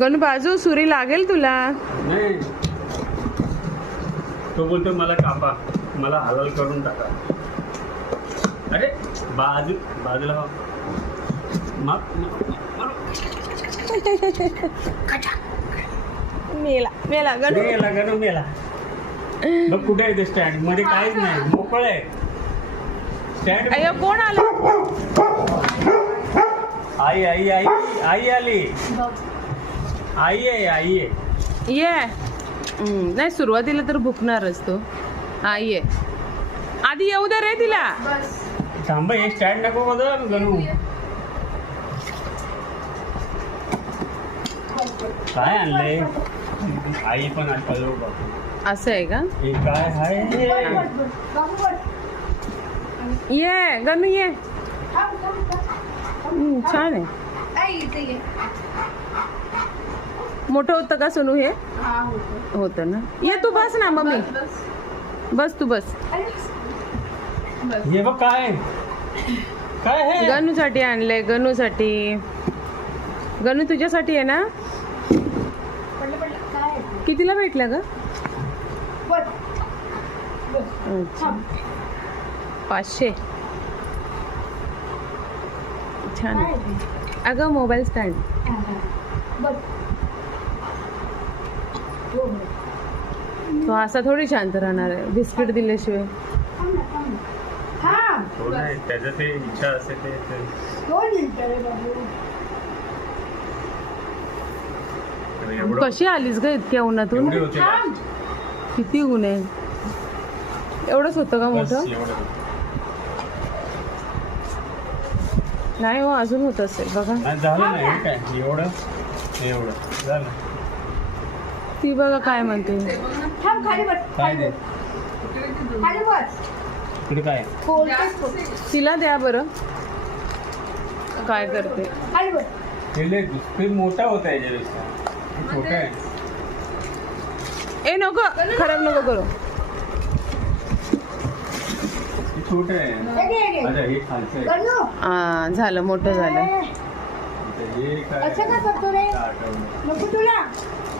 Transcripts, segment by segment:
गणू बाजू सुरी लागेल तुला. नाही, तो बोलतो मला कापा, मला हलाल करून टाका. अरे बाजूला हो. मेला मेला गणू. गणू मेला. बघ कुठे आहे ते स्टँड मध्ये, काहीच नाही, मोकळ आहे स्टँड. अय्यो कोण आलं? आई आई आई आई आली. आई आहे. ये. नाही सुरुवातीला तर भुकणारच तो. हा ये, आधी येऊ दे रे तिला. थांब, हे स्टँड नको बघ गणू. काय आणलंय? आई पण आली. असं आहे का? हे काय आहे? ये गणू ये. छान आहे. मोठं होतं का सोनू हे? होतं ना. ये तू बस ना मम्मी, बस तू बस. हे बघ काय काय आहे? गणूसाठी आणलंय, गणूसाठी. गणू तुझ्यासाठी आहे ना? कितीला भेटलं ग? अच्छा, 500. छान आहे. अगं मोबाईल स्टँड. तो असा थोडी शांत राहणार आहे बिस्किट दिल्याशिवाय. त्याचं ते इच्छा असते ते. कशी आलीस ग इतक्या उन्हातून? किती ऊन आहे. एवढंच होतं का मोठं? नाही हो, अजून होत असेल बघा. झालं नाही काय एवढं झालं. ती बघा काय म्हणते. काय दे इकडे काय? तिला द्या बरं. काय करते? ते मोठा होता याच्यापेक्षा छोटा आहे. ए नको, खराब नको करू. छोट आहे. अच्छा, हे खालचं आहे. हा झालं, मोठं झालं. हे काय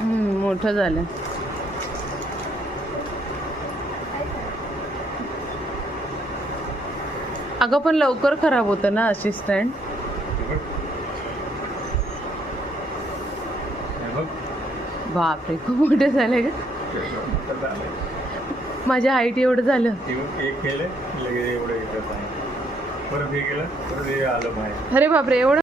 मोठं झालं. अगं पण लवकर खराब होतं ना अशी स्टँड. बापरे, खूप मोठे झाले का? माझ्या हाईट एवढं झालं. एक केलं लगेच एवढं येत आहे. परत हे केलं, परत हे आलं बाहेर. अरे बापरे, एवढं